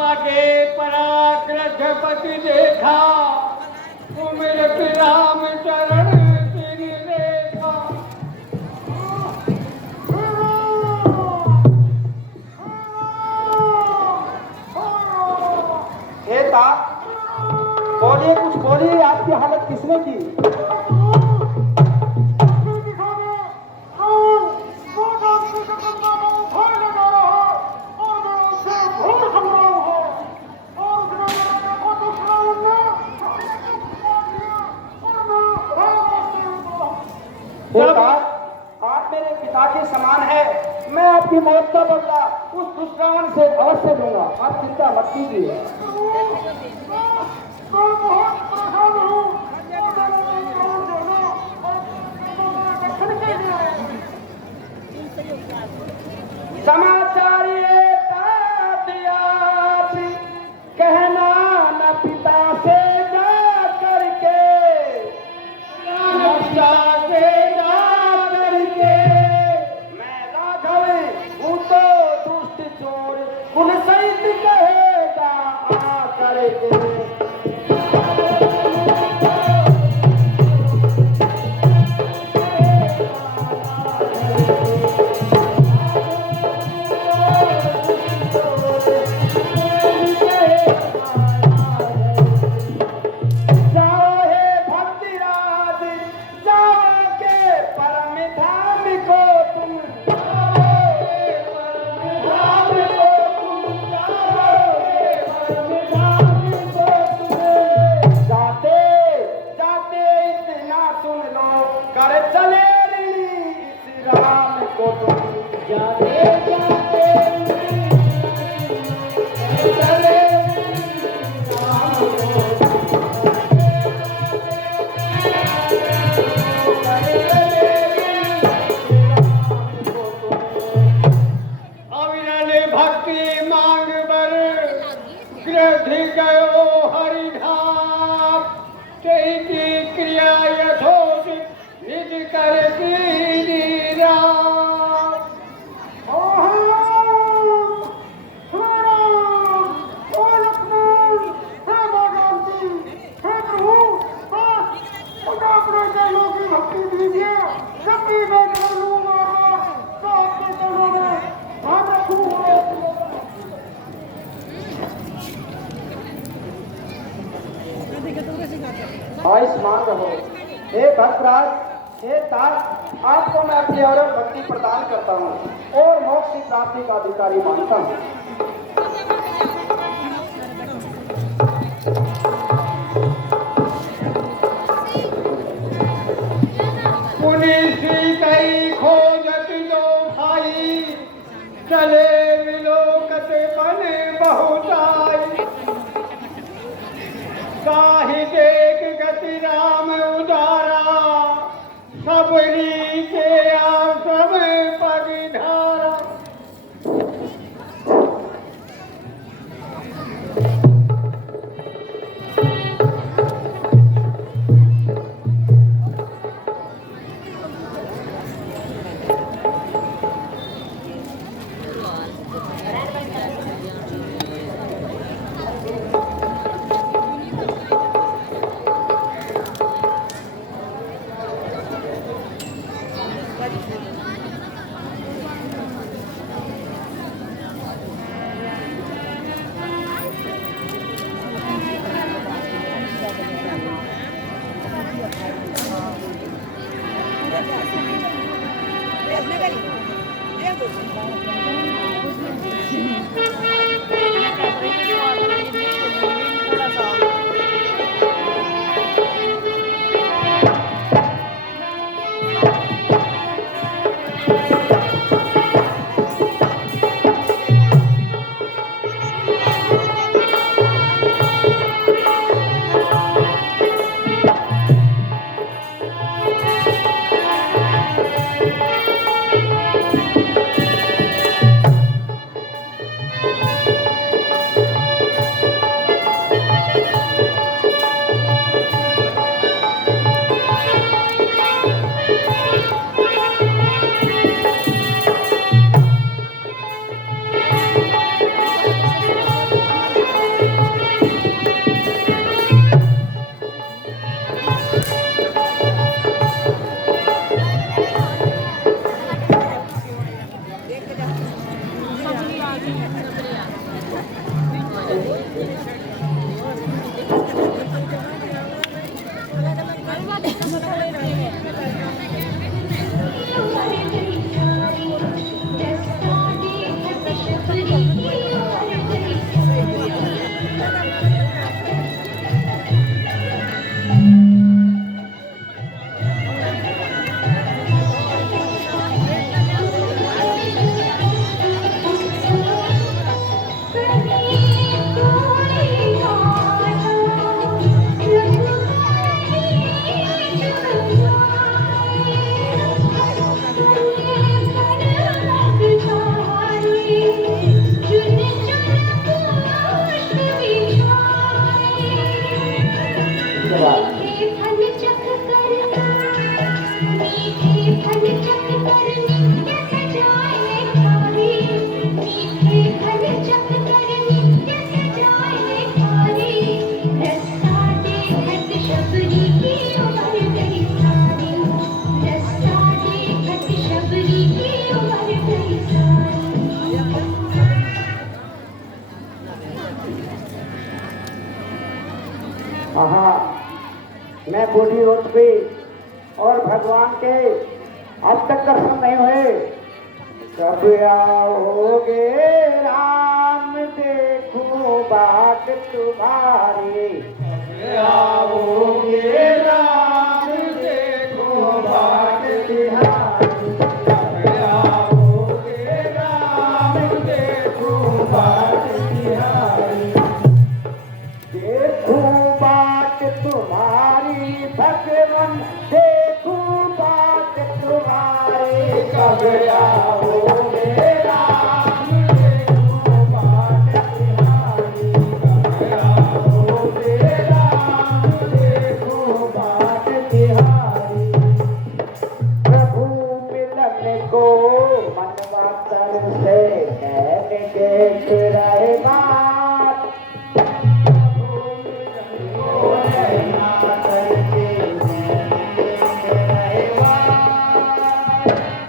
आगे पराक्रपति देखा वो मेरे राम चरण सिंह देखा। हे ता बोलिए, कुछ बोलिए, आपकी हालत किसने की? आप मेरे पिता के समान है, मैं आपकी मौत का बदला उस दुष्रावण से अवश्य दूंगा, आप चिंता मत कीजिए। समाचार ये कहना न पिता से जा करके, मैं राघव हूँ तो दुष्ट चोर कुल सहित कहेगा आ करके। आयुष्मान रहो। हे भक्तराज, हे तात, आपको मैं अपनी और भक्ति प्रदान करता हूँ और मोक्ष की प्राप्ति का अधिकारी मानता हूँ। पुनीसी कई खोजत दो भाई चले विलोकत बन बहुताई काही देख गति राम उदारा सबरी के आश्रम परिधारा। मैं बूढ़ी हो चुकी और भगवान के अब तक दर्शन नहीं हुए। कब आओगे राम देखो बाट तुम्हारी, कब आओगे राम देखो बाट तुम्हारी, कब आओगे राम देखो बाट तुम्हारी, देखो बाट तुम्हारी भगवान देखो बाट तुम्हारी। कब आओगे राम देखो बाट तुम्हारी, कब आओगे राम देखो बाट तिहारी। प्रभु मिलन को मनवा तर से नैन देख रहे बात, प्रभु मिलन को नैना तर से नैन देख रहे बात।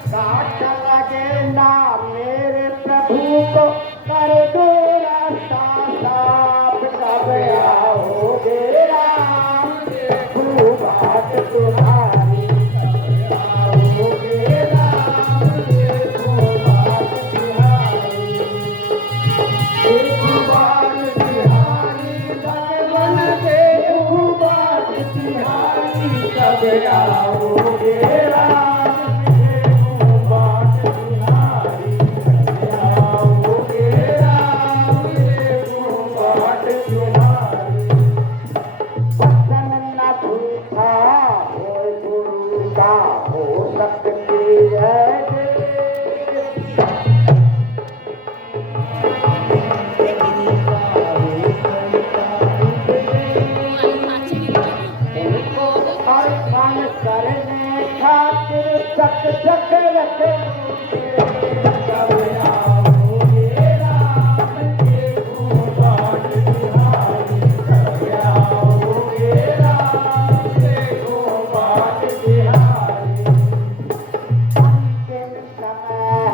काट लगे ना मेरे प्रभु को कर दो रास्ता साफ। कब आओगे राम देखो बाट तुम्हारी, कब आओगे राम देखो बाट तुम्हारी।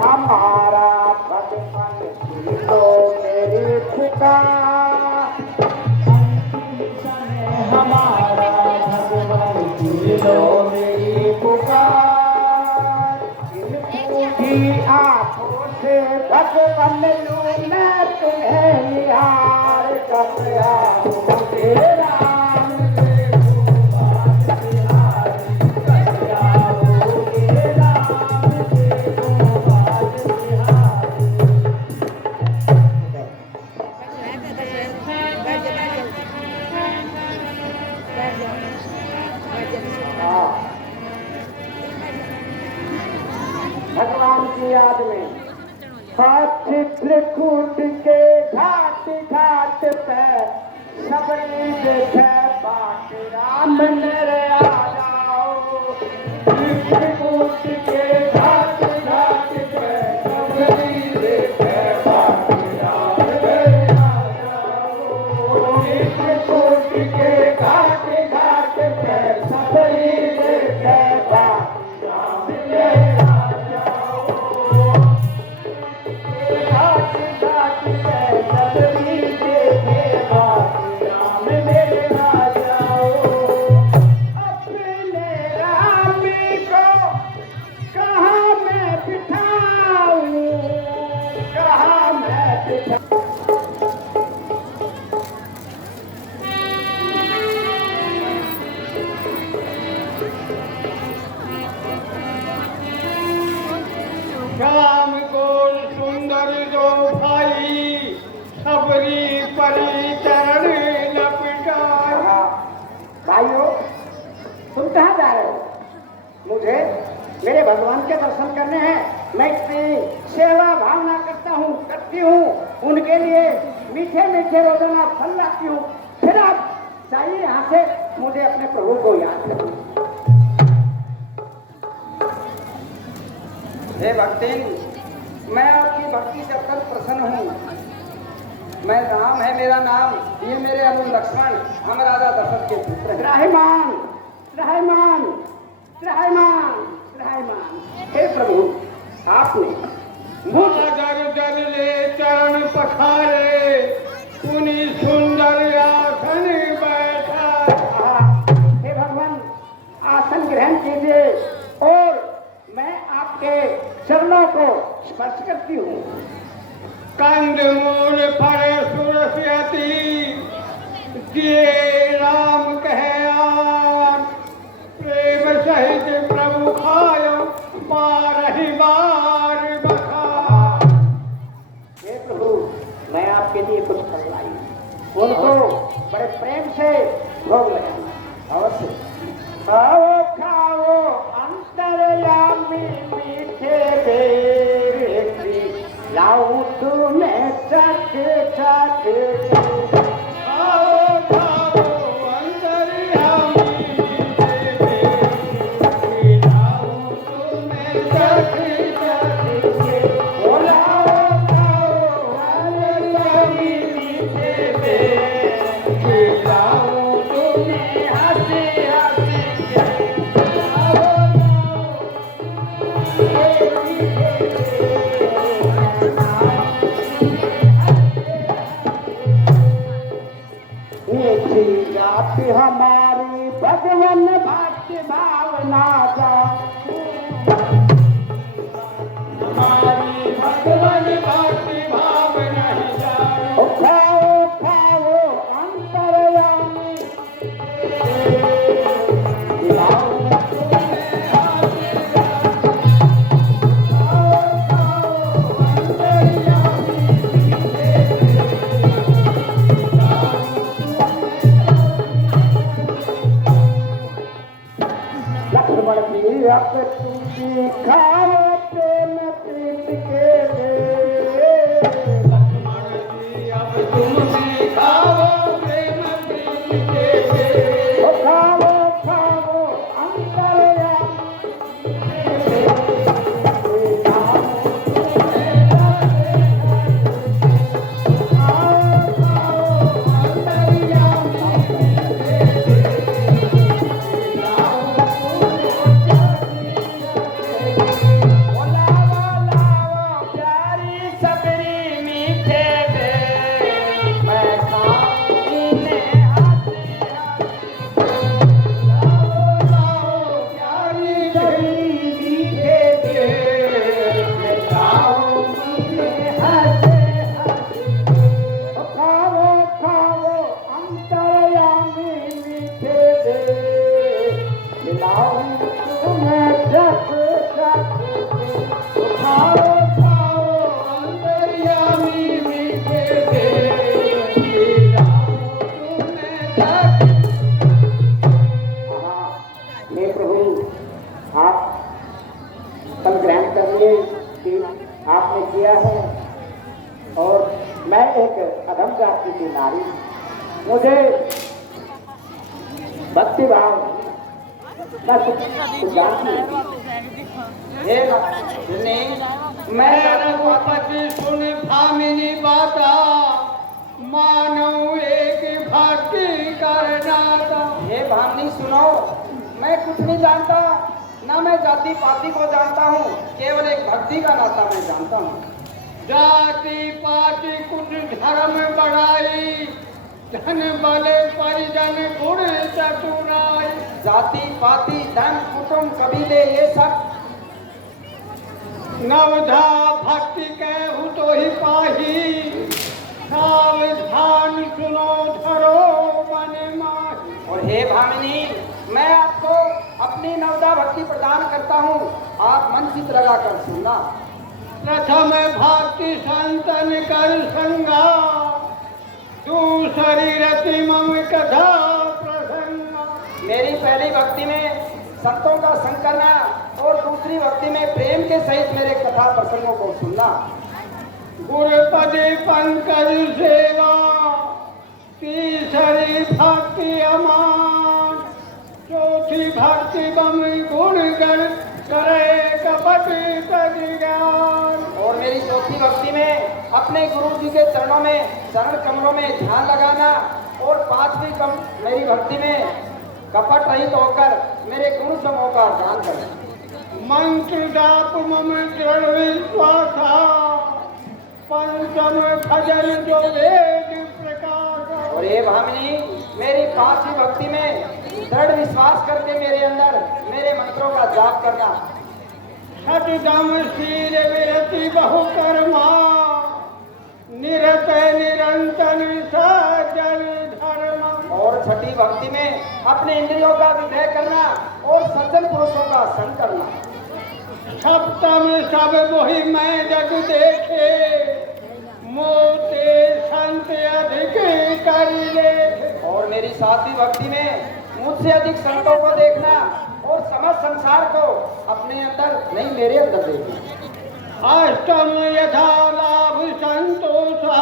हमारा भगवान लो मेरी पुकार, हमारा भगवान लो मेरी पुकार, की आंखों से भगवान लू मैं तुम्हें निहार कर आऊं तेरा भगवान की याद में हाथ चित्रकूट के घाट घाट पे सबरी देखे बाट राम नर आ जाओ। चित्रकूट के घाट घाट पे सबरी देखे बाट राम नर आ जाओ। चित्रकूट के घाट घाट पे सबरी देखे बाट राम नर आ जाओ। घाट घाट पे सबरी देखे बाट राम नर आ जाओ। अपने रामी को कहाँ मैं बिठाऊं, कहाँ मैं बिठाऊं। श्याम को सुंदर जो भाई सबरी परी चरण लपटाए। भाइयों, तुम कहाँ जा रहे हो? मुझे मेरे भगवान के दर्शन करने हैं। मैं इतनी सेवा भावना करती हूँ उनके लिए मीठे मीठे रोजाना फल लाती हूँ। फिर आप चाहिए यहाँ से मुझे अपने प्रभु को याद करना। हे भक्तिन, मैं आपकी भक्ति से अत्यंत प्रसन्न हूँ। मैं राम है मेरा नाम, ये मेरे अनुज लक्ष्मण, हम राजा दशरथ के पुत्र हैं। त्राहिमाम त्राहिमाम त्राहिमाम त्राहिमाम। हे प्रभु, आपने मुझ दर दर ले चरण पखारे, पुनि सुंदर आसन बैठा। हे भगवान, आसन ग्रहण कीजिए और मैं आपके चरणों को स्पर्श करती हूँ। कंद मूल फल सुरस्यति, दिए राम कहे आन। प्रेम सहित प्रभु खायो, बारहि बार बखान। हे प्रभु, मैं आपके लिए कुछ फल लाई हूँ। उनको बड़े प्रेम से भोग लगाना अवश्य। खाओ खाओ अंतर्यामी मीठे बेरी, लाऊं तुम्हें चख चख। खाओ खाओ अंतर्यामी मीठे बेरी, लाऊं तुम्हें चख चख। ओ लाओ खाओ अंतर्यामी मीठे बेरी, लाऊं तुम्हें हंसी हंसी के। मीठे मैं एक अधम जाति की नारी हूँ। मुझे भक्ति भाव मैं कुछ जानती हूँ। हे मैं रघुपति सुन भामिनी बाता मानव एक भक्ति करना। हे भामिनी सुनो, मैं कुछ नहीं जानता, ना मैं जाति पाति को जानता हूँ, केवल एक भक्ति का नाता मैं जानता हूँ। जाति पाति कुछ धर्म बढ़ाई धन बल परिजन गुण चतुराई। जाति पाति धन कुटुंब कबीले ये सब नवधा भक्ति कहूँ तो ही पाही सावधान सुनो धरो मन माही। और हे भामिनी, मैं आपको अपनी नवदा भक्ति प्रदान करता हूँ, आप मन चित लगा कर सुनना। प्रथम भक्ति संतन कर संगा दूसरी रति मम कथा प्रसंग। मेरी पहली भक्ति में संतों का संग करना और दूसरी भक्ति में प्रेम के सहित मेरे कथा प्रसंगों को सुनना। गुरुपदे पंकज सेवा तीसरी भक्ति अमान चौथी भक्ति बम गुण गण करे कपट ज्ञान। और मेरी चौथी भक्ति में अपने गुरु जी के चरणों में चरण कमलों में ध्यान लगाना और पांचवी मेरी भक्ति में कपट रहित होकर मेरे गुरु समूह का ध्यान करना। मंत्र जाप मम दृढ़ विश्वासा पंचम भजन जो वेद प्रकाश। और ये भामिनी, मेरी पांचवी भक्ति में दृढ़ विश्वास करके मेरे अंदर मेरे मंत्रों का जाप करना। सतदम शील विरति बहु कर्मा निरत निरंतर सजल धर्म। और छठी भक्ति में अपने इंद्रियों का विजय करना और सज्जन पुरुषों का संग करना। सप्तम सब वही मैं जग देखे मोते संत अधिक कर ले। और मेरी सातवीं भक्ति में मुझसे अधिक संतों को देखना और समस्त संसार को अपने अंदर नहीं मेरे अंदर देखना। अष्टम यथा लाभ संतोषा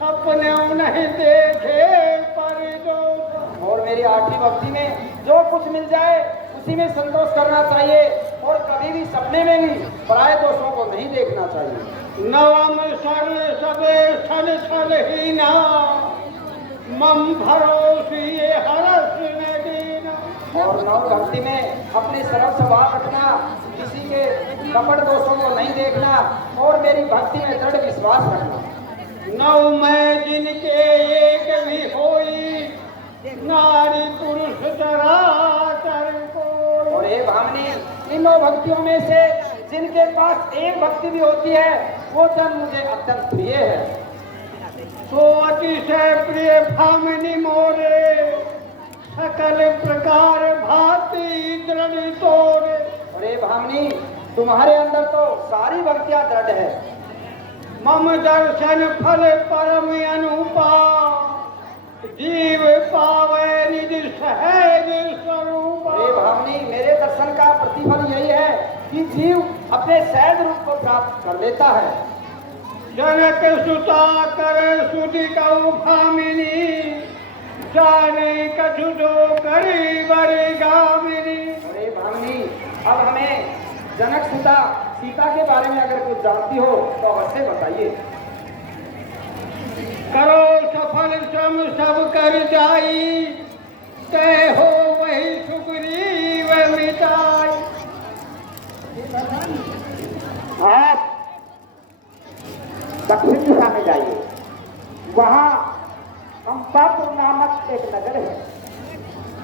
सपने नहीं देखे परिदोष। और मेरी आठवीं भक्ति में जो कुछ मिल जाए उसी में संतोष करना चाहिए और कभी भी सपने में भी पराये दोषों को नहीं देखना चाहिए। नवम सरल सबे छल छल ही ना मम भरोसी हरस न दीना। और नव भक्ति में अपने सरल स्वभाव रखना, किसी के कपट दोषों को नहीं देखना और मेरी भक्ति में दृढ़ विश्वास रखना। नव मैं जिनके एक भी होई नारी पुरुष चराचर को। और ये भामिनी, तीनों भक्तियों में से जिनके पास एक भक्ति भी होती है वो जन मुझे अत्यंत प्रिय है। तो अतिशय प्रिय भामिनी मोरे सकल प्रकार भांति दृढ़ तोरे। और ये भामिनी, तुम्हारे अंदर तो सारी भक्तियां दृढ़ है। मम दर्शन फल परम अनुपा जीव पावे निज सहज स्वरूप। हे भामिनी, मेरे दर्शन का प्रतिफल यही है कि जीव अपने सहज रूप को प्राप्त कर लेता है। जनक सुता कर सुधि कऊ भामिनी जाने कछु दो करी बड़ी गामिनी। अरे भामिनी, अब हमें जनक सुता सीता के बारे में अगर कुछ जानती हो तो अवश्य बताइए। करो सफल श्रम सब कर जाई तय हो वही सुग्रीव मिटाई। आप दक्षिण दिशा में जाइए, वहाँ अंबापुर नामक एक नगर है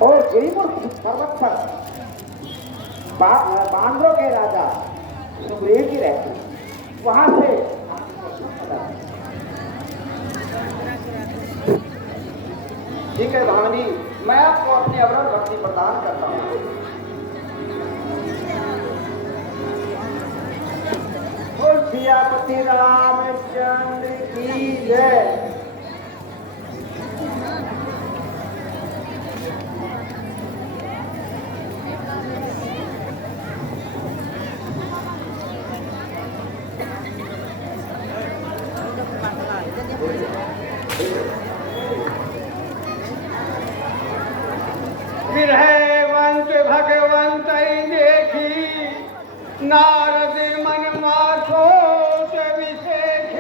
और गिरिपुर पर्वत पर बांद्रों के राजा सुग्रीव जी रहते हैं। वहाँ से ठीक है भामिनी, मैं आपको अपनी अवरण भक्ति प्रदान करता हूँ। सियापति रामचंद्र की जय। विरहवंत भगवंत देखी नारद मन माथो विशेष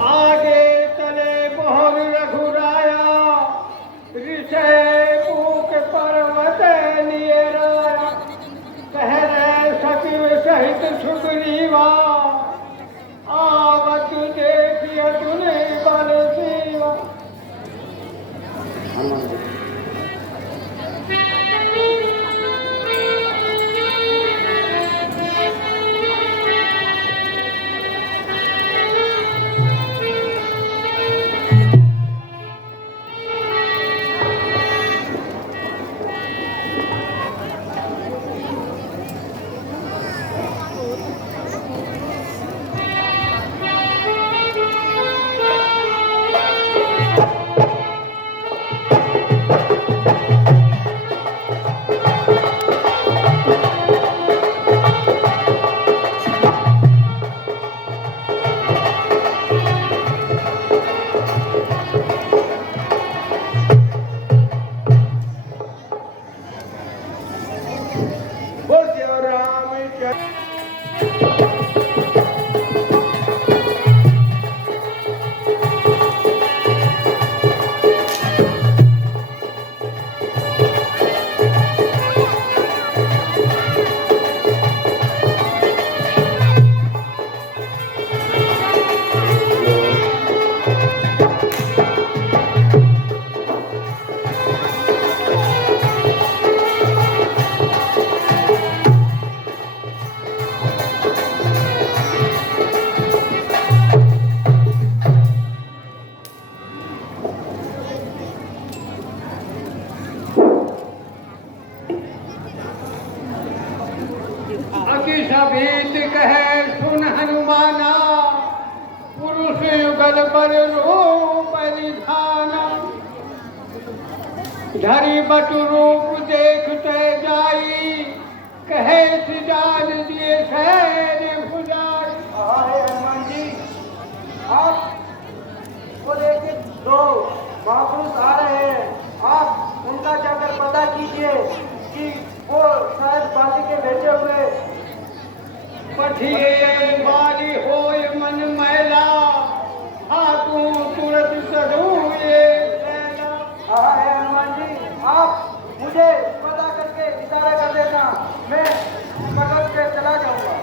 आगे चले बहुर रघुराया ऋषय पूक पर्वत नियराया कह रहे सचिव सहित सुग्रीवा आवत देखिए तुने बल सेवा। अकिशभीत कहे सुन हनुमाना पुरुष युगल पर रूप परिधाना धरी बटु रूप देखते जाई कहे सिजान दिए शहर भुजाई। अरे हनुमान जी, आप वो देखिए दो महापुरुष आ रहे हैं, आप उनका जाकर पता कीजिए कि वो शायद बाजी के भेजे हुए पठिए बारी होय मन मैला हाथों तुरंत सदूए लैला। है हनुमान जी, आप मुझे पता करके इशारा कर देना, मैं पकड़ के चला जाऊंगा।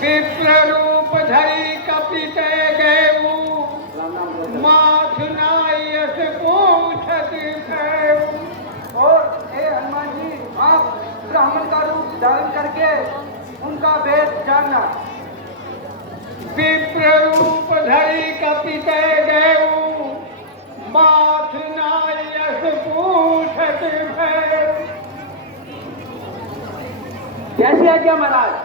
विप्र रूप धरी कपित गए माथ नायस पूछत गए। और हे हनुमान जी, आप ब्राह्मण का रूप धारण करके उनका भेद जानना। विप्र रूप धरी कपित गए माथ नायस पूछत गए। कैसी आज्ञा महाराज?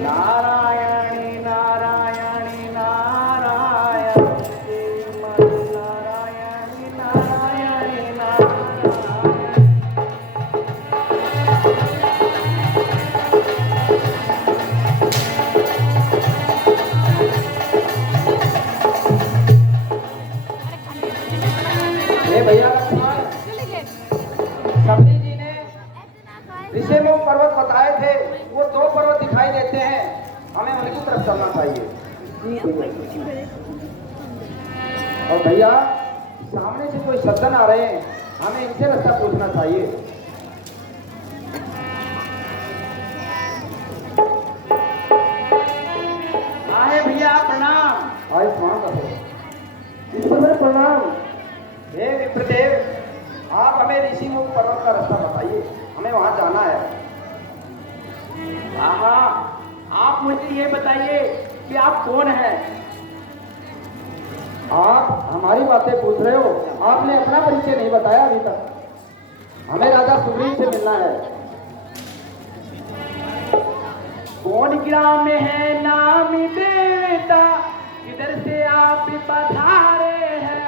नारायणी नारायणी नारायणी नारायणी नारायणी नारायणी। हे भैया लक्ष्मण, शबरी जी ने ऋषि लोग पर्वत बताए थे, वो दो पर्वत दिखाई देते हैं, हमें उनकी तरफ चलना चाहिए। और भैया सामने से कोई सज्जन आ रहे हैं, हमें इनसे रास्ता पूछना चाहिए। आए भैया प्रणाम। आयुष्मान रहो। ईश्वर प्रणाम। हे विप्रदेव, आप हमें ऋषि मुख पर्वत का रास्ता बताइए, हमें वहां जाना है। आप मुझे ये बताइए कि आप कौन हैं? आप हमारी बातें पूछ रहे हो? आपने अपना परिचय नहीं बताया अभी तक। हमें राजा सुग्रीव से मिलना है। कौन ग्राम में है नाम देवता, किधर से आप पधारे हैं?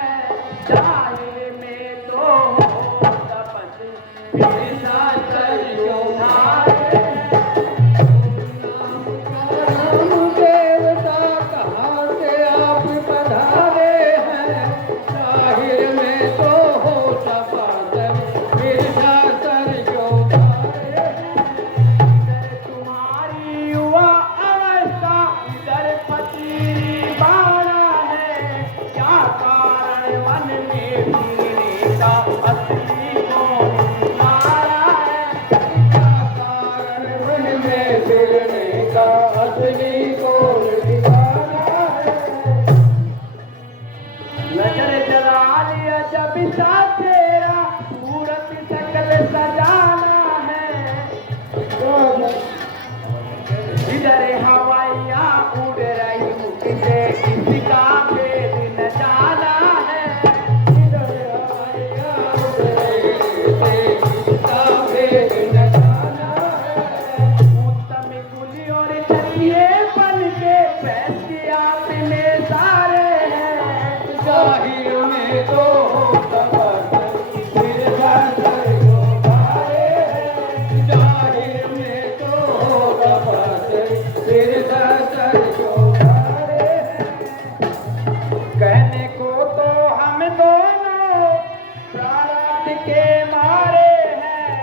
चाहे में तो हो तपस्वी, फिर सागर योधारे हैं। राम देवता कहाँ से आप पधारे हैं? जाहिर में तो हो तपस्वी, फिर सागर योधारे हैं। तुम्हारी युवा अवस्था इधर पति बारा है, क्या कारण मन में फिरने का असली कौन तुम्हारा है? क्या कारण मन में फिरने का असली कौन दीवाना है? नजर जला लिया जब सा तेरा, सूरत सकल सजाना है। इधर हवाइयाँ उड़ रही मुझसे, किसका भेद न जाना है। इधर हवाइयाँ उड़ रही से किसका भेद न जाना है। उत्तम कुली और चलिए बन के फैसले आप में सारे हैं। जाहिर में तो हो तपस्वी, फिर सागर योधारे हैं। जाहिर में तो हो तपस्वी, फिर सागर योधारे हैं। कहने को तो हम दोनों प्रारब्ध के मारे हैं,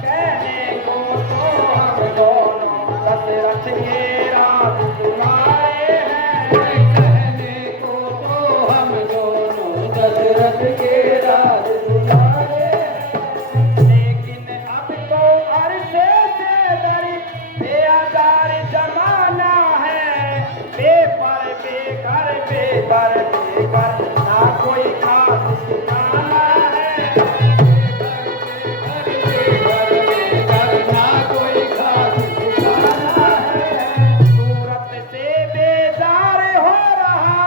कहने को तो हम दोनों दशरथ के राज तुम्हारे हैं। कहने को तो हम दोनों दशरथ के राज दुलारे हैं। लेकिन अब तो अरसे से दर बेअदार जमाना है। बेपर बेघर बेदर बेघर, ना कोई खास ठिकाना है। ना कोई खास ठिकाना है। सूरत से बेजार हो रहा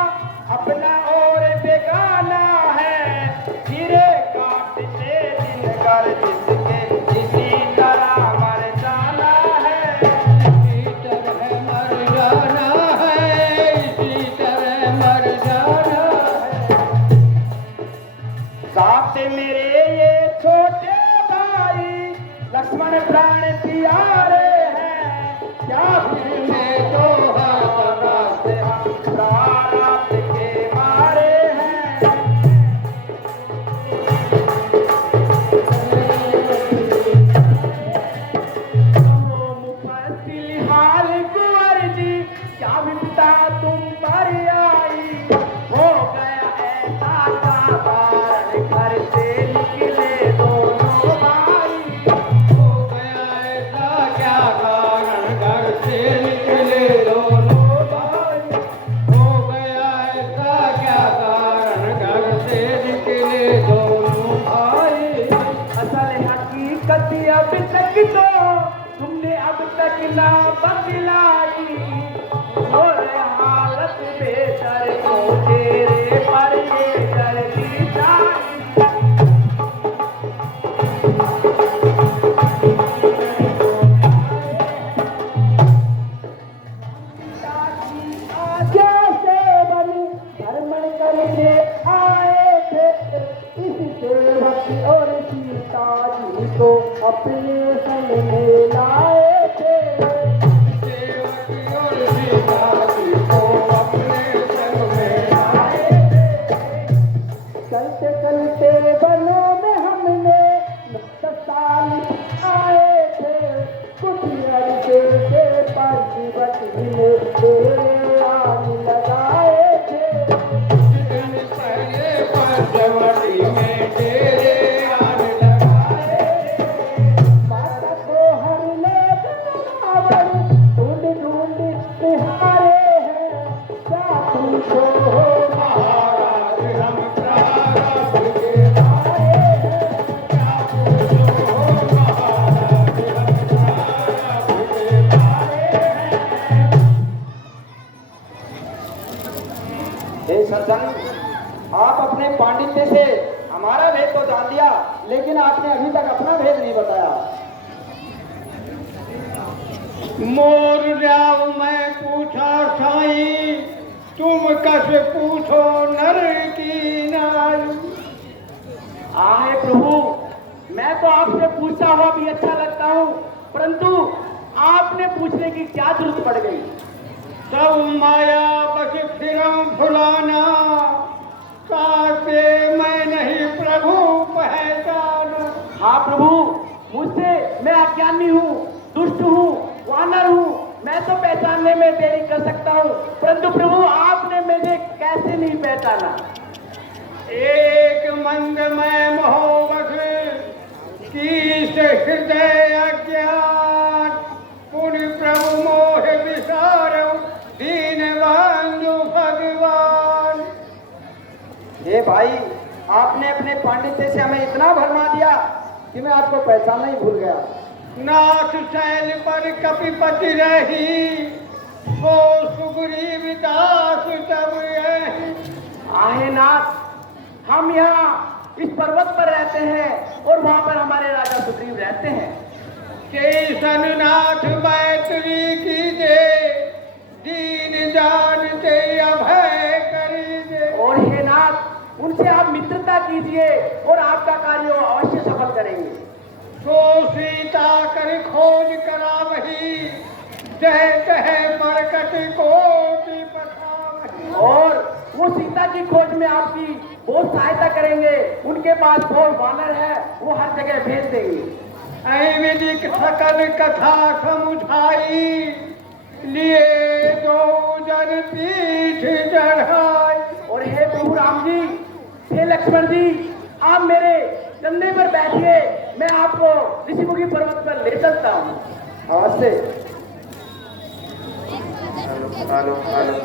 अपना और बेगाना है। गिरे काटते दिन कर जिसके इसी तरह मर जाना है। इसी तरह मर जाना है, इसी तरह मर जाना है। साथ मेरे ये छोटे भाई लक्ष्मण प्राण प्यारे हैं। क्या फिर में तो हर प्रकार से हम प्रारब्ध के मारे हैं। मुफस्सिल हाल कुंवर जी, क्या विपदा तुम पर आई? हो गया ऐसा का कारण, घर से निकले दोनों भाई। हो गया ऐसा क्या कारण, घर से निकले दोनों भाई। हो गया ऐसा क्या कारण, घर से निकले दोनों भाई। असल हकीकत अब तक तो तुमने अब तक ना बदलाई। और हालत बेहतर को तेरे पर ये जल्दी जाई। जैसे बलि धर्मण करने आए थे, इस सेवक और सीता जी को अपने संग में लाए थे। सेवक और सीता जी को अपने संग में लाए थे। चलते चलते बनों में हमने मुक्तसाली आए थे। कुछ अरसे से पर्वत मिले तेरे आन लगाए थे। दिन पहले पंचवटी में डेरे आने लगाए। माता को हर ले आपने अभी तक अपना भेद नहीं बताया। मोर जाओ मैं पूछा साई, तुम कस पूछो नर की नाई। आहे प्रभु, मैं तो आपसे पूछा हुआ भी अच्छा लगता हूँ, परंतु आपने पूछने की क्या जरूरत पड़ गई? सब माया बस फिरम फुलाना, काके मैं नहीं प्रभु पहचाना। हाँ प्रभु, मुझसे मैं अज्ञानी हूँ, दुष्ट हूँ, वानर हूँ, मैं तो पहचानने में देरी कर सकता हूँ, परंतु प्रभु आपने मुझे कैसे नहीं पहचाना? एक मंद में मोहवश की से हृदय अज्ञान, पुण्य प्रभु मोह विसारो दीन बंधु भगवान। हे भाई, आपने अपने पांडित्य से हमें इतना भरमा दिया कि मैं आपको पहचानना ही भूल गया। नाथ शैल पर कपिपति रही, वो सुग्रीव दास तब यही। आहे नाथ, हम यहाँ इस पर्वत पर रहते हैं और वहाँ पर हमारे राजा सुग्रीव रहते हैं। केसन नाथ मैत्री कीजे, दीन जानते अभय करीजे। और हे नाथ, उनसे आप मित्रता कीजिए और आपका कार्य वो अवश्य सफल करेंगे। सो सीता कर खोज करा वही, जय कहे परकट कोटि पठावही। और वो सीता की खोज में आपकी बहुत सहायता करेंगे। उनके पास बहुत वानर है, वो हर जगह भेज देंगे। ऐविधिक सकल कथा समुझाई, लिए दो जन पीठ चढ़ाई। और हे प्रभु राम जी, हे लक्ष्मण जी, आप मेरे कंधे पर बैठिए, मैं आपको ऋषिमुखी पर्वत पर ले चलता हूँ। अवश्य। Hello hello.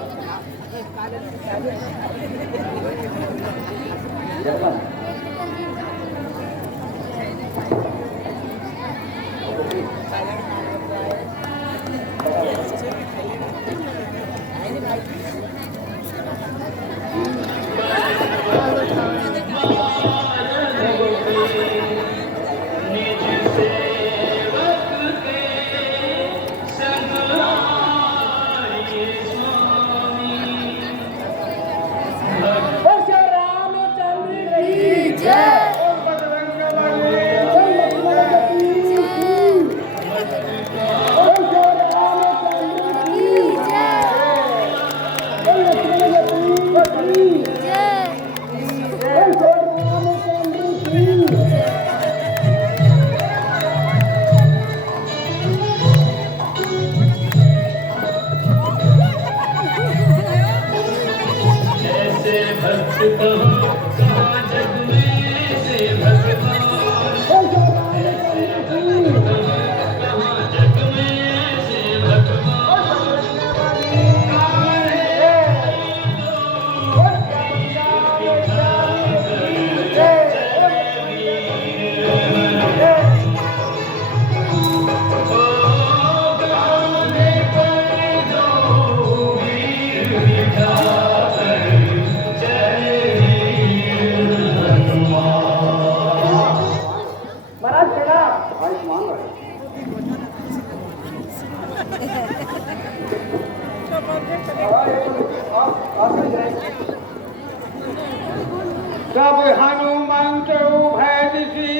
सब हनुमंत उभय दिशि,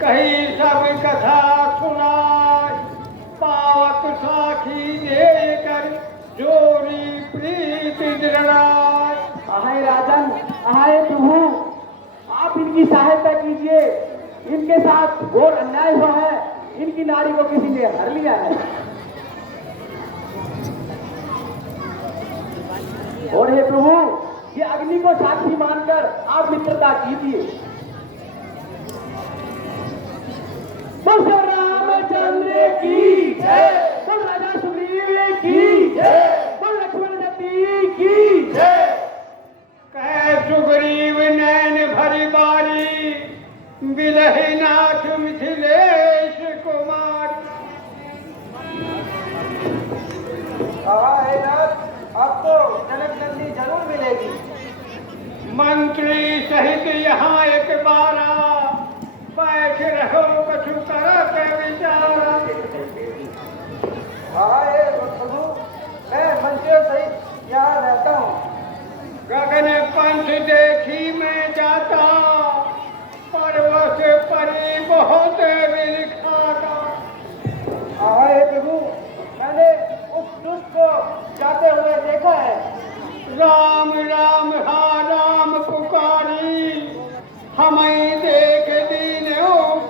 कही सब कथा सुनाय। पावक साखी देकर जोरी प्रीति दृढ़ाय। आहाय राजन, आहाय प्रभु, आप इनकी सहायता कीजिए। इनके साथ घोर अन्याय हुआ है, इनकी नारी को किसी ने हर लिया है। और हे प्रभु, ये अग्नि को साक्षी मानकर आप मित्रता कीजिए। बोल रामचंद्र की जय, बोल राजा सुग्रीव की जय, बोल लक्ष्मण जती की जय। कह सुग्रीव नैन भरी बारी, बिलहि नाथ मिथिलेश कुमार। अब तो जनक नंदी जरूर मिलेगी। मंत्री सहित यहाँ एक बारा, बैठो कछु करा के विचार। आए प्रभु, मैं मंदिर सहित यहाँ रहता हूँ। गगन पंथ देखी मैं जाता, परवश परी बहुत विरखाता। आए प्रभु, मैंने उस दुष्ट को जाते हुए देखा है। राम राम हा राम पुकारी, हमें देख दीन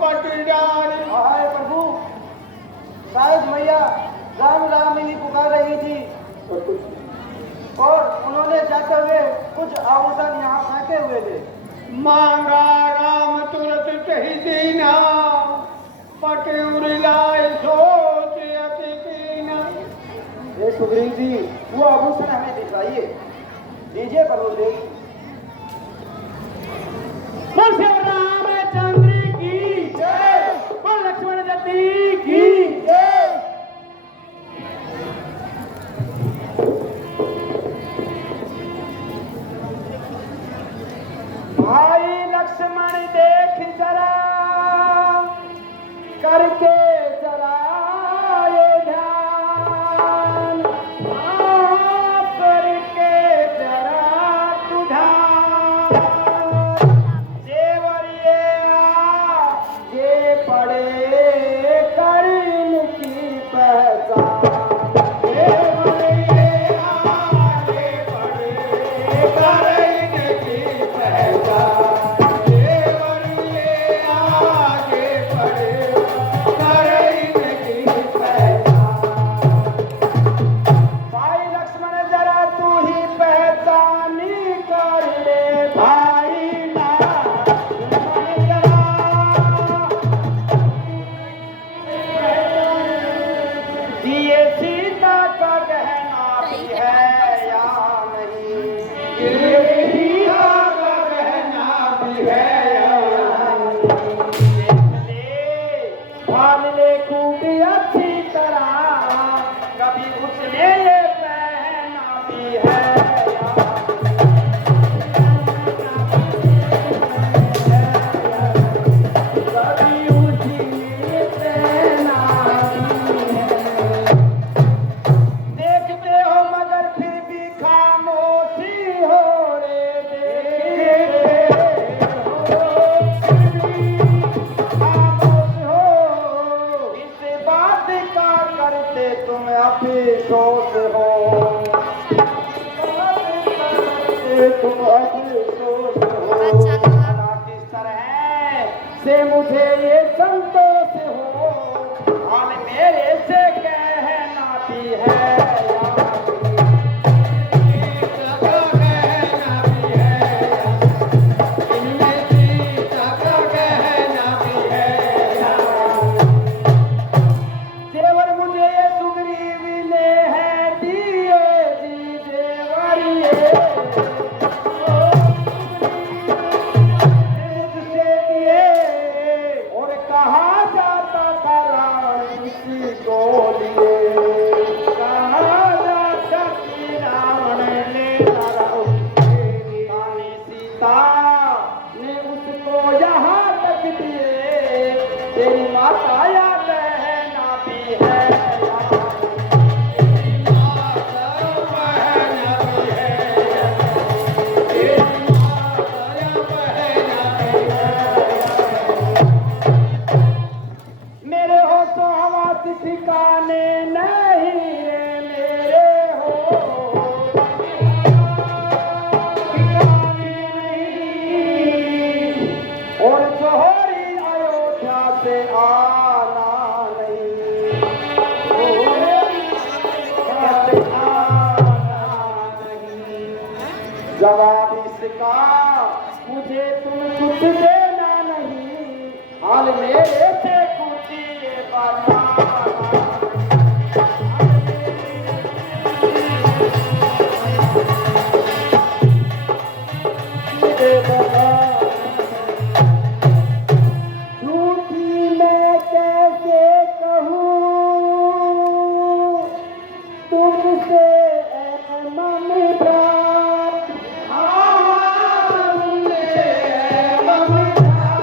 पट डारी। आए प्रभु, शायद मैया राम राम ही पुकार रही थी और उन्होंने जाते हुए कुछ आभूषण यहाँ फेंके हुए थे। मांगा राम तुरंत कही दीना, पट उड़लाए सोच अति कीना। हे सुग्रीव जी, वो आभूषण हमें दिखाइए, दीजिए प्रभु देव। बोल श्री रामचंद्र की जय, बोल लक्ष्मण जति की जय। भाई लक्ष्मण देख जरा, करके जरा ये ध्यान, करके जरा तू ध्यान। देवरिये आगे पड़े कर इनकी पहचान। देवरिये आगे पड़े कर इनकी पहचान। देवरिये आगे पड़े कर इनकी पहचान। भाई लक्ष्मण जरा तू ही पहचानी कर ले भाई ना। लक्ष्मण जरा दिए सीता का गहना भी है या नहीं। ये सीता का गहना भी है या नहीं। भाल ले खूब अच्छी तरह, कभी उसने ये पहना भी है या कभी उसने पहना भी है। देखते हो मगर फिर भी खामोशी हो रे। देखते हो फिर भी खामोश हो, इस बात का करते तुम अफसोस हो। तुम अफसोस हो। भला किस तरह से मुझे ये संतोष हो, हाल मेरे से कहना भी है या देवर मुझे ये सुग्रीव ने है दिए दी देवरिये। मुझसे दिए और कहा जाता था रावण किसी को लिए। कहा जाता कि रावण ले रानी सीता ने उसको यहाँ तक दिए। तेरी माता या बहना भी है या मेरे हो तो आवाज ठिकाने नहीं है। मेरे हो ठिकाने नहीं, और जोहरी अयोध्या से आना नहीं। से आना नहीं। जवाब इसका मुझे तुम कुछ देना नहीं, हाल मेरे से कुछ ये बताना। झूठी मैं कैसे कहूँ तुमसे ऐ मन प्राण। तुमसे ऐ मन प्राण।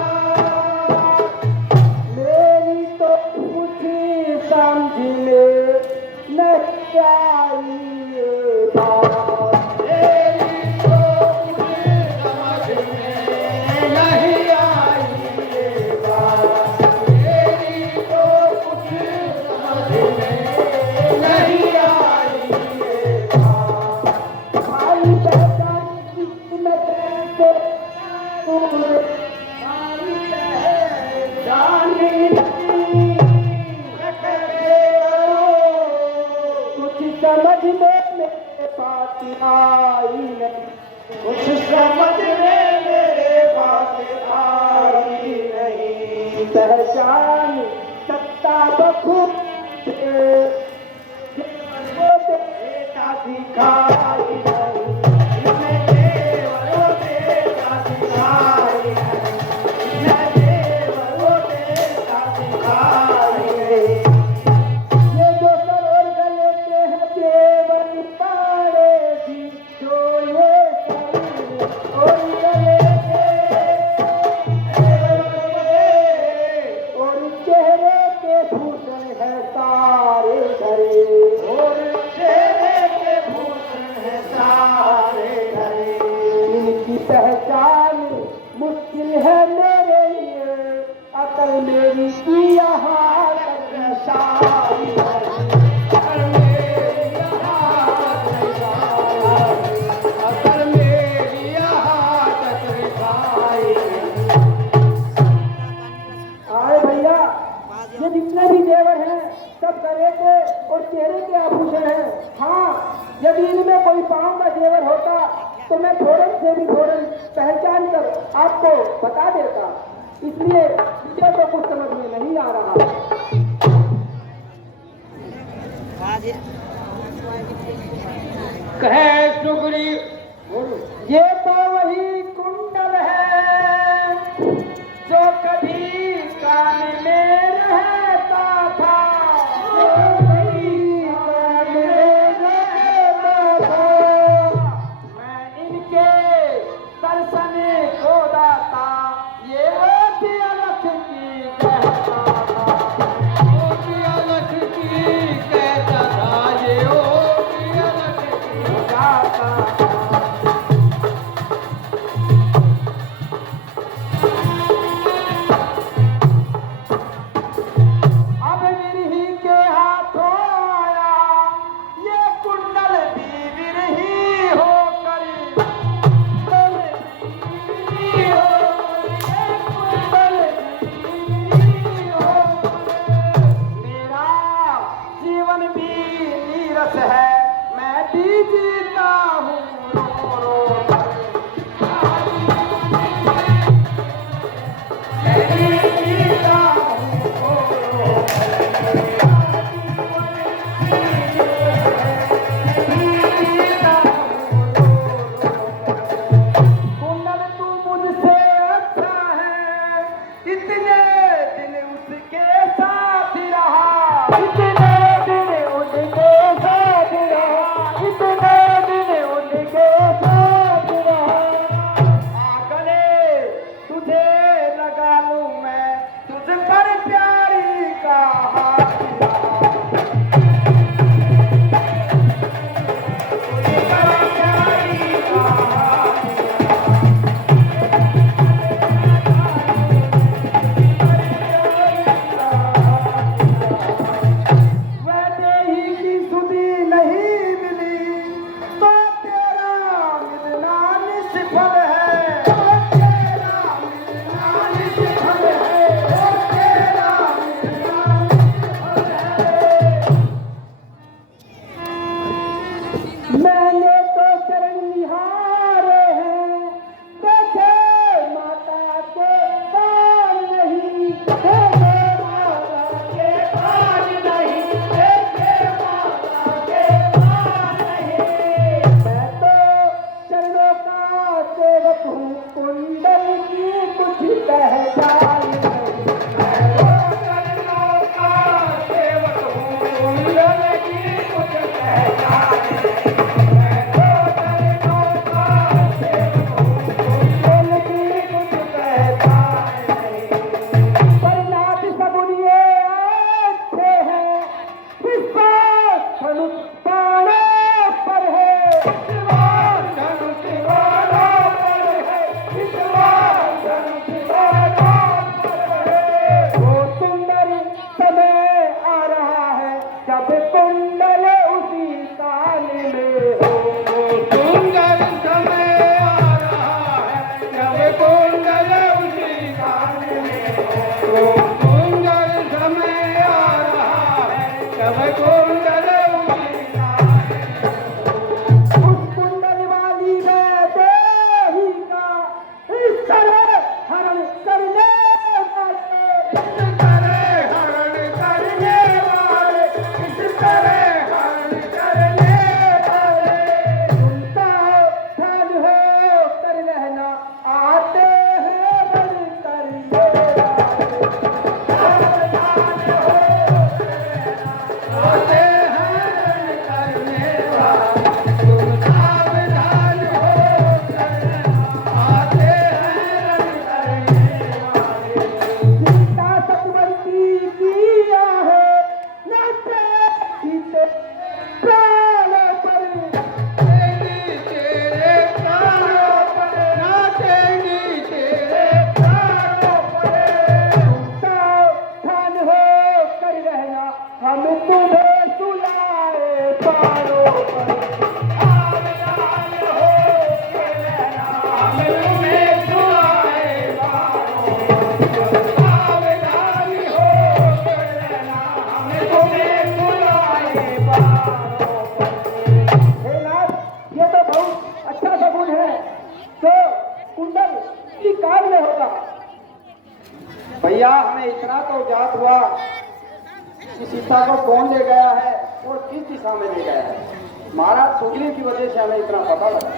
बात आई नहीं, कुछ समझ में मेरे बात आई नहीं। पहचान सकता बखूब बेटा दिखाई नहीं, इसमें देवरो बेटा दिखाई नहीं, इसमें देवरो बेटा दिखाई नहीं। ये जो सरोर गले के हैं देवर पाड़े जी, जो ये सरोर और गले के और चेहरे के भूषण है तारे धरे, और चेहरे के भूषण है सारे घरे। इनकी पहचान मुश्किल है मेरे लिए, अकल मेरी की यहाँ तक सारी अगर मेरी यहाँ अगर मेरी यहाँ तक रिसाई। आए भैया, ये जितने भी जेवर हैं सब गले के और चेहरे के आभूषण हैं। हाँ, यदि इनमें कोई पाँव का जेवर होता तो मैं फौरन से भी फौरन पहचान कर आपको बता देता, इसलिए मुझे तो कुछ समझ में नहीं आ रहा। कहे सुग्री ये तो वही कुंडल है जो कभी कान में रहता था, जो कभी कान में रहता था। मैं इनके दर्शन को दाता, ये वो अलख की भैया हमें इतना तो ज्ञात हुआ कि सीता को कौन ले गया है और किस दिशा में ले गया है। महाराज सुग्रीव की वजह से हमें इतना पता लगा।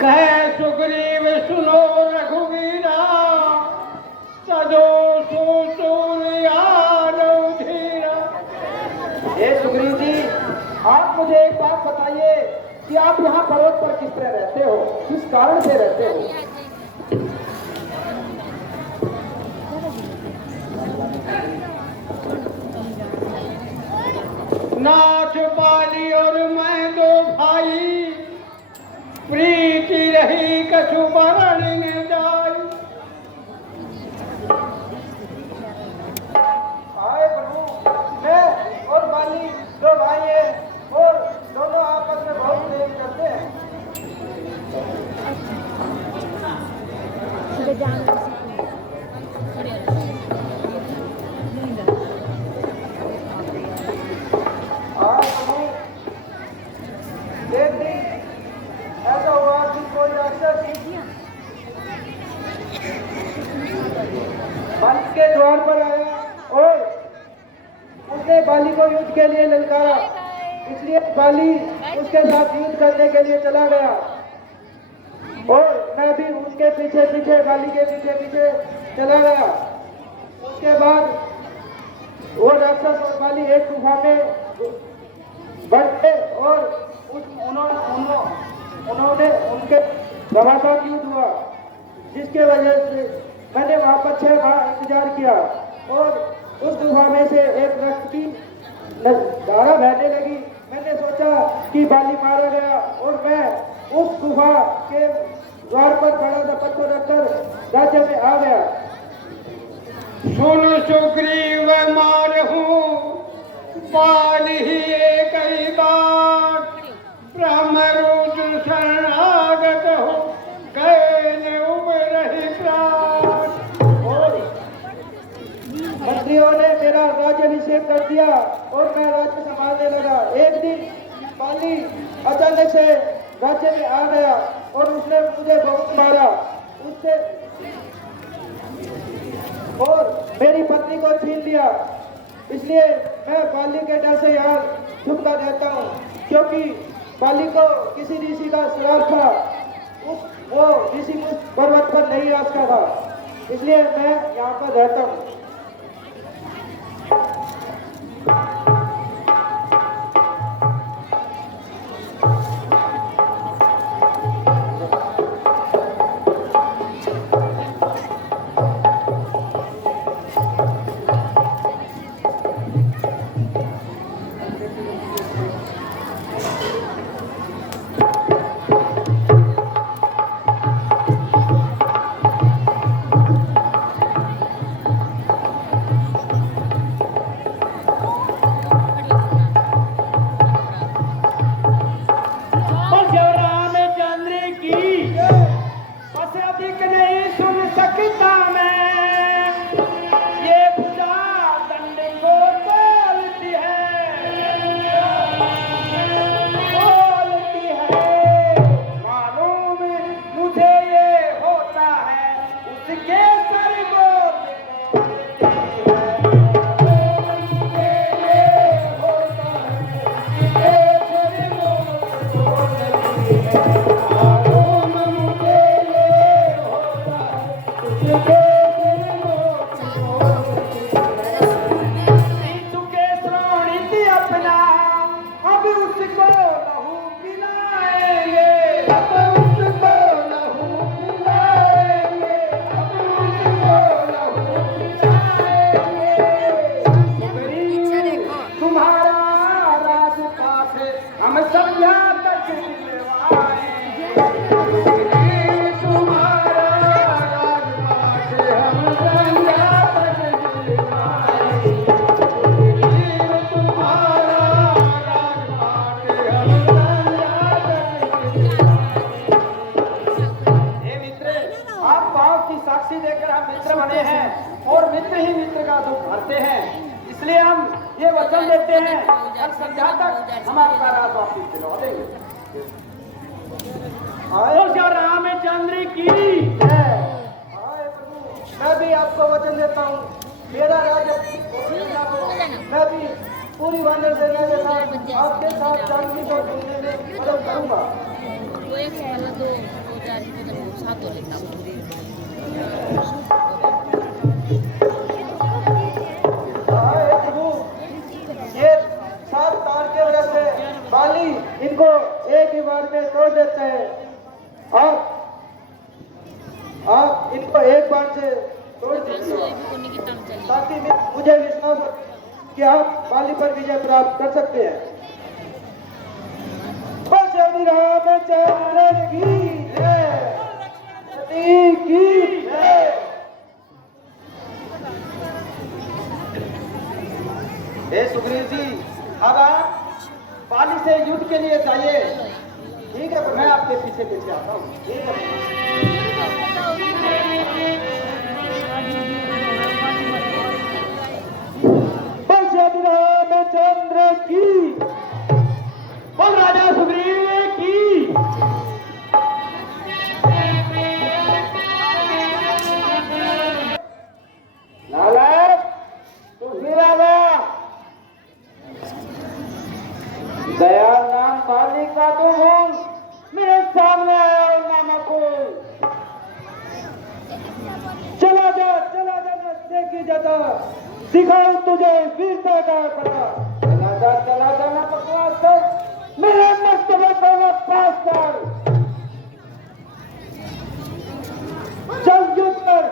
कहे सुग्रीव सुनो रघुवीरा, सजो सूर्या धीरा। हे सुग्रीव जी, आप मुझे एक बात बताइए कि आप यहाँ पर्वत पर किस तरह रहते हो, किस कारण से रहते हो। नाथ बाली और मैं दो भाई, प्रीति रही कछु बरण न जाई। आए प्रभु, मैं और बाली दो भाई हैं और दोनों आपस में बहुत प्रेम करते हैं। एक दिन ऐसा हुआ कि कोई राक्षस बाली के द्वार पर आया और उसने बाली को युद्ध के लिए ललकारा। इसलिए बाली उसके साथ युद्ध करने के लिए चला गया और मैं भी उसके पीछे पीछे बाली के पीछे पीछे चला गया। उसके बाद वो राक्षस और बाली एक गुफा में बढ़ते और उन्होंने उनके घमासान युद्ध हुआ, जिसके वजह से मैंने वहां पर 6 माह इंतजार किया और उस गुफा में से एक रक्त की धारा बहने लगी। मैंने सोचा कि बाली मारा गया और मैं उस गुफा के द्वार पर बड़ा सा पत्थर रखकर राज्य में आ गया। सुन सुग्रीव मारहू बाली एक ही बार, ब्रह्मरुद्र शरणागत हो गए न उबरहि प्राण। मंत्रियों ने मेरा राज्याभिषेक कर दिया और मैं राज्य संभालने लगा। एक दिन बाली अचानक से राज्य में आ गया और उसने मुझे बहुत मारा उससे और मेरी पत्नी को छीन लिया। इसलिए मैं बाली के डर से यहाँ छुपता रहता हूँ, क्योंकि बाली को किसी ऋषि का श्राप था। वो ऋषि उस पर्वत पर नहीं आ सकता था, इसलिए मैं यहाँ पर रहता हूँ। मित्र ही मित्र का दुख भरते हैं, इसलिए हम ये वचन देते हैं कल संध्या तक हम आपका राज वापिस दिलवा देंगे। बोलो रामचंद्र की जय। मैं भी आपको वचन देता हूँ, मेरा राज्य मैं भी पूरी वानर सेना के साथ आपके साथ जानकी को ढूंढने में मदद करूंगा। दो एक वाला दो चार सात दो लेता हूँ। प्रभु, ये 7 तार के वजह से बाली इनको एक ही बार में तोड़ देते हैं और आप इनको एक बार से तोड़ दीजिए ताकि मुझे विश्वास हो कि आप बाली पर विजय प्राप्त कर सकते हैं। श्री रामचंद्र की जय, सती की जय। हे सुग्रीव जी, अब आप बाली से युद्ध के लिए जाइए। ठीक है, मैं आपके पीछे पीछे आता हूँ। ठीक है। श्री रामचंद्र की, बोल राजा सुग्रीव की। नालायक, तू हीरा गया। दया नाम बाली का तू भूल मेरे सामने आया और नामकुल। चला जा देखी जाता, सिखाऊं तुझे वीरता का पता। चला जा ना बकवास कर, मेरे मस्तबक में पास कर। चल युद्ध कर।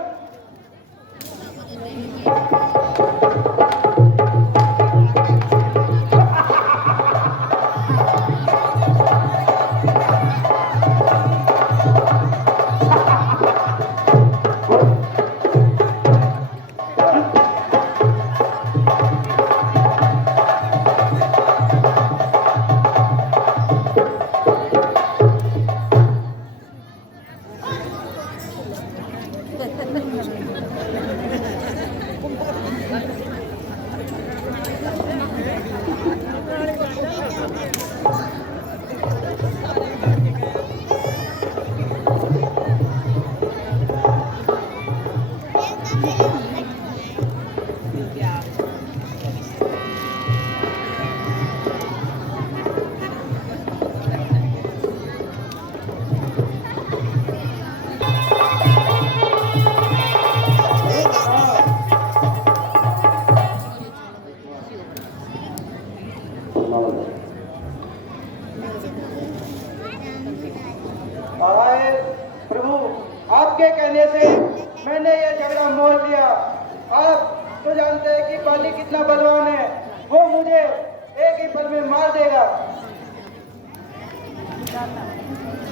आए प्रभु, आपके कहने से मैंने ये झगड़ा मोल लिया। आप तो जानते हैं कि बाली कितना बलवान है, वो मुझे एक ही पल में मार देगा।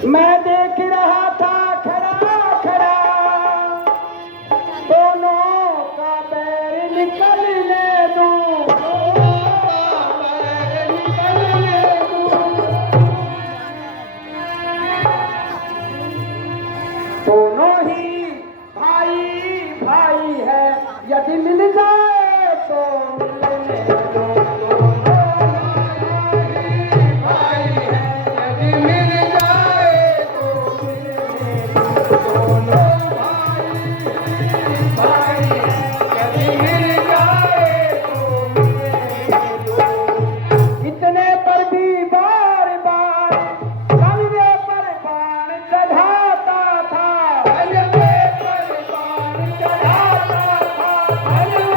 मैं देख रहा था खड़ा खड़ा, दोनों का बैर निकलने दूं, बैर निकलने दूं। दोनों ही भाई भाई है, यदि मिल जाए तो मिलने दो। इतने पर भी बार बार कलवे पर बाण चढ़ाता था, कलवे पर बाण चढ़ाता था, कलवे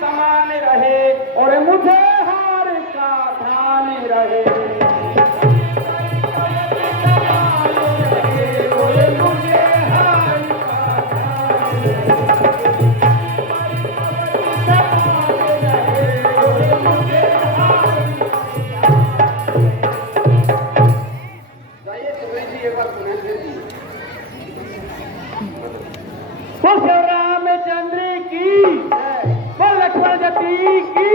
समान रहे और मुझे हार का ध्यान रहे। रामचंद्र की, वो लक्ष्मण जी की,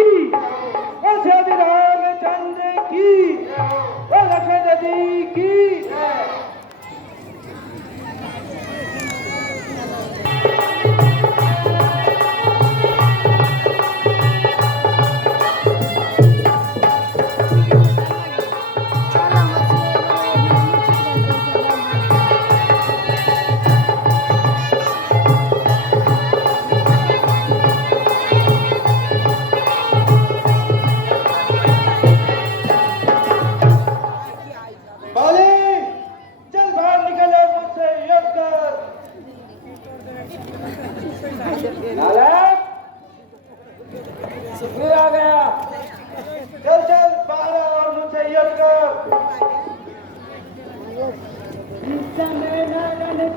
वो श्री रामचंद्र की, वो लक्ष्मण जी की। आ गया। चल चल बाहर और मुझसे युद्ध कर।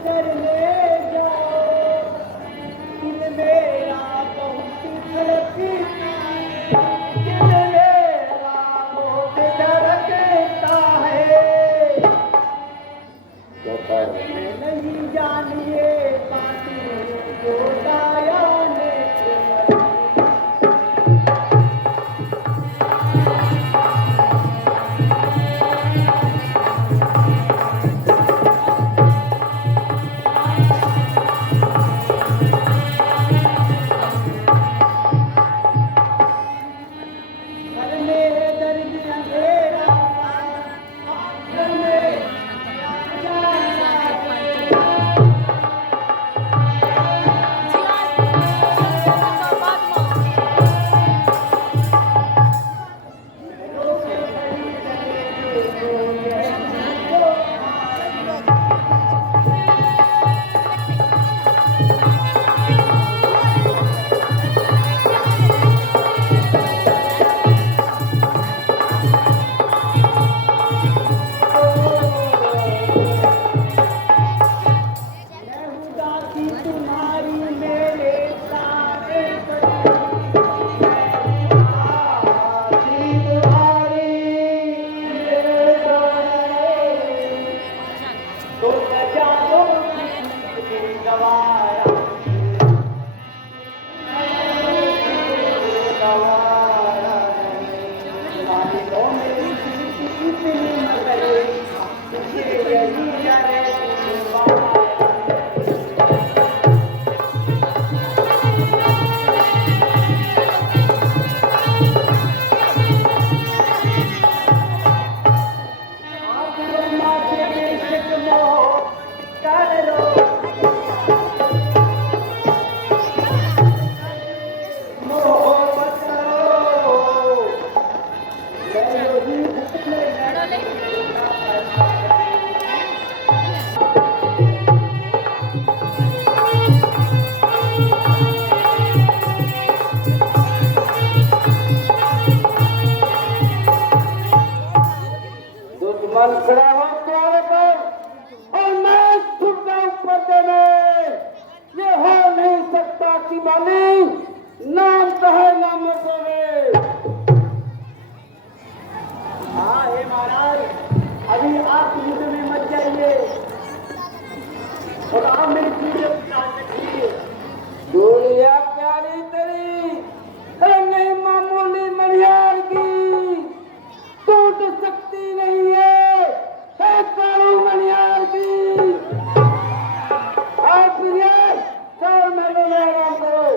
करने जाओ, दिल मेरा बहुत धड़कता है, दिल मेरा बहुत धड़कता है। मैं नहीं जानिए बातें जो दाया ने खड़ा हो द्वार पर और मैं झुकता ऊपर देने। ये हो नहीं सकता कि माली नाम कहे ना मुझे। हाँ हे महाराज, अभी आप युद्ध में मत जाइए और आप मेरी पूरी प्राण रखिए। गोलियां प्यारी तेरी, अरे नहीं मामूली मनियार की टूट सकती नहीं है कालू मनियार की। और फिर चल मेरे आराम करो।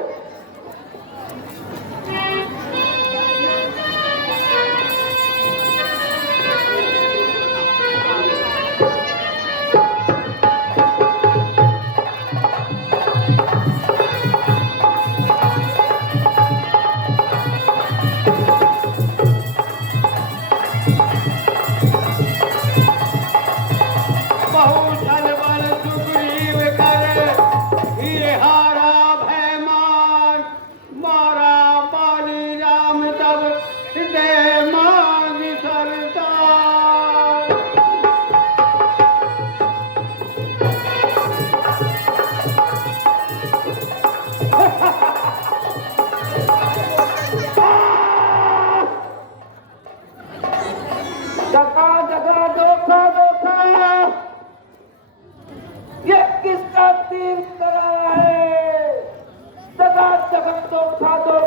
तो खा दो